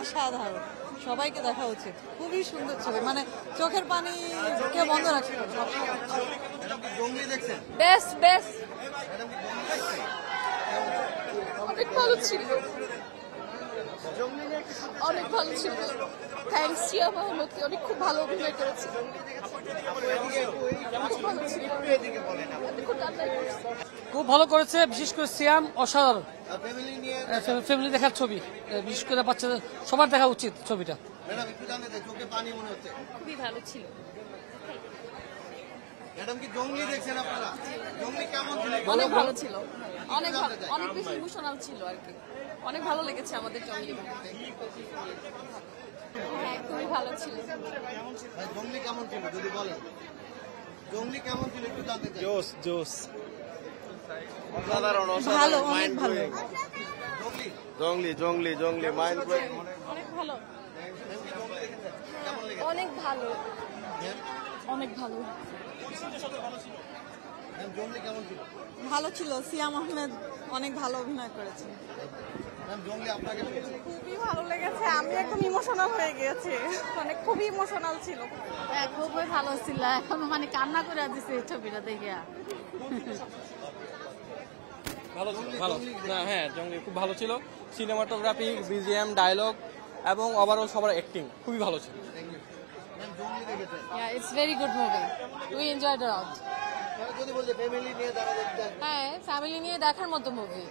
অসাধারণ, সবাইকে দেখা উচিত। খুবই সুন্দর ছবি, মানে চোখের পানি কে বন্ধ রাখছে না। বেস্ট বেস্ট, অনেক ভালো ছিল, অনেক ভালো ছিল। থ্যাংকস সিয়াম আহমেদকে, অনেক খুব ভালো অভিনয় করেছে, খুব ভালো ছিল। খুব ভালো করেছে, বিশেষ করে সিয়াম অসাধারণ। ফ্যামিলি দেখার ছবি, বিশেষ করে বাচ্চাদের সবার দেখা উচিত ছবিটা। খুবই ভালো ছিল। অনেক ভালো ছিল, অনেক অনেক বেশি ইমোশনাল ছিল আর কি। অনেক ভালো লেগেছে আমাদের জঙ্গলি। হ্যাঁ, খুবই ভালো ছিল। জঙ্গলি কেমন ছিল যদি বলেন? জঙ্গলি কেমন ছিল একটু জানতে চাই। জোস জোস, অসাধারণ ভালো, অনেক ভালো। জঙ্গলি জঙ্গলি জঙ্গলি মাইন্ড অনেক ভালো, অনেক ভালো, অনেক ভালো। জঙ্গলি কেমন ছিল? ভালো ছিল, সিয়াম আহমেদ অনেক ভালো অভিনয় করেছে। জঙ্গলি আপনাকে খুবই ভালো লেগেছে, আমি একদম ইমোশনাল হয়ে গিয়েছি, মানে খুবই ইমোশনাল ছিল। হ্যাঁ, খুবই ভালো ছিল, এখন মানে কান্না করে দিচ্ছে এই ছবিটা দেখে। ভালো ছিল, ভালো না, হ্যাঁ জঙ্গলি খুব ভালো ছিল। সিনেমাটোগ্রাফি, বিজিএম, ডায়লগ এবং ওভারঅল সবার অ্যাক্টিং খুবই ভালো ছিল। Yeah, it's very good movie. We enjoyed a lot. যদি বলতে ফ্যামিলি নিয়ে যারা দেখতে হ্যাঁ, ফ্যামিলি নিয়ে দেখার মতো মুভি।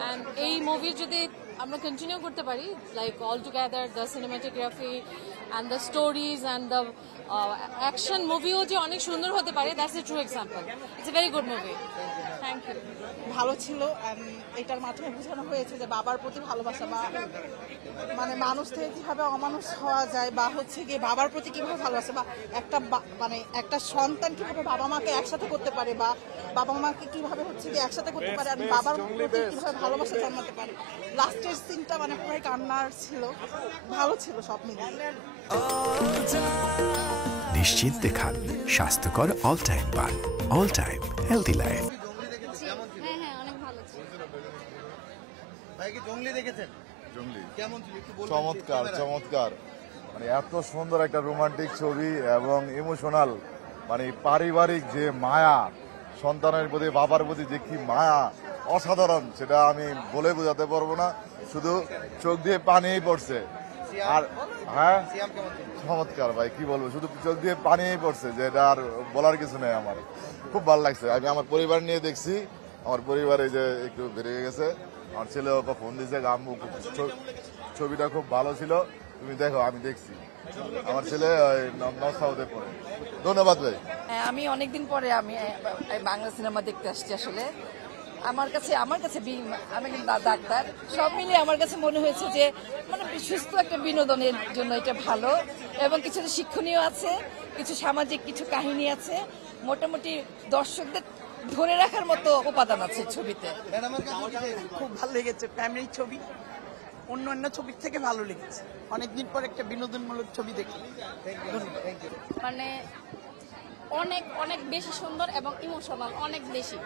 অ্যান্ড এই মুভি যদি আমরা কন্টিনিউ করতে পারি, like all together the cinematography and the stories and the action মুভিও যে অনেক সুন্দর হতে পারে, that's a true example. It's a very good movie. Thank you. ভালো ছিল, এটার মাধ্যমে বোঝানো হয়েছে যে বাবার প্রতি ভালোবাসা, বা মানে মানুষ থেকে কিভাবে অমানুষ হওয়া যায়, বা হচ্ছে গিয়ে বাবার প্রতি কিভাবে ভালোবাসা, বা একটা মানে একটা সন্তান কিভাবে বাবা মাকে একসাথে করতে পারে, বা বাবা মাকে কিভাবে হচ্ছে গিয়ে একসাথে করতে পারে, আর বাবার প্রতি কিভাবে ভালোবাসা জন্মাতে পারে। লাস্টের সিনটা মানে পুরো কান্নার ছিল, ভালো ছিল সব মিলিয়ে। নিশ্চিন্তে খান স্বাস্থ্যকর অল টাইম পান, অল টাইম হেলদি লাইফ। হ্যাঁ হ্যাঁ, অনেক ভালো ছিল। ভাই কি জঙ্গলি দেখেছেন? জঙ্গলি কেমন ছিল একটু বলুন। চমৎকার চমৎকার, মানে এত সুন্দর একটা রোমান্টিক ছবি এবং ইমোশনাল, মানে পারিবারিক যে মায়া, সন্তানের প্রতি বাবার প্রতি যে কি মায়া, অসাধারণ, সেটা আমি বলে বোঝাতে পারবো না, শুধু চোখ দিয়ে পানিই পড়ছে। আর হ্যাঁ, সিয়াম কেমন ছিল? চমৎকার ভাই, কি বলবো, শুধু চোখ দিয়ে পানিই পড়ছে, যে এটা আর বলার কিছু নেই। আমার খুব ভালো লাগছে, আমি আমার পরিবার নিয়ে দেখছি, আমার পরিবারে যে একটু বেড়ে গেছে, আমার ছেলে ওকে ফোন দিয়েছে, আম্মু ছবিটা খুব ভালো ছিল, তুমি দেখো। আমি দেখছি, আমার ছেলে নর্থ সাউথে পড়ে। ধন্যবাদ ভাই। আমি অনেকদিন পরে আমি বাংলা সিনেমা দেখতে আসছি। আসলে আমার কাছে আমি কিন্তু ডাক্তার, সব মিলিয়ে আমার কাছে মনে হয়েছে যে মানে সুস্থ একটা বিনোদনের জন্য এটা ভালো, এবং কিছু শিক্ষণীয় আছে, কিছু সামাজিক কিছু কাহিনী আছে, মোটামুটি দর্শকদের ধরে রাখার মতো উপাদান আছে ছবিতে। খুব ভালো লেগেছে, ফ্যামিলির ছবি, অন্য ছবির থেকে ভালো লেগেছে। অনেকদিন পর একটা বিনোদনমূলক ছবি দেখি। মানে অনেক অনেক বেশি সুন্দর এবং ইমোশনাল, অনেক বেশি।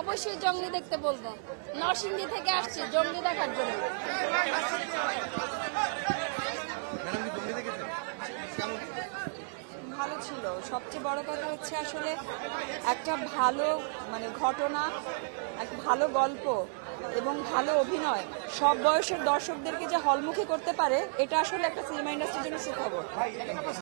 অবশ্যই জঙ্গলি দেখতে বলবো, নরসিংদী থেকে আসছি জঙ্গলি দেখার জন্য। ভালো ছিল, সবচেয়ে বড় কথা হচ্ছে আসলে একটা ভালো মানে ঘটনা, একটা ভালো গল্প এবং ভালো অভিনয় সব বয়সের দর্শকদেরকে যে হলমুখী করতে পারে, এটা আসলে একটা সিনেমা ইন্ডাস্ট্রির জন্য সুখবর।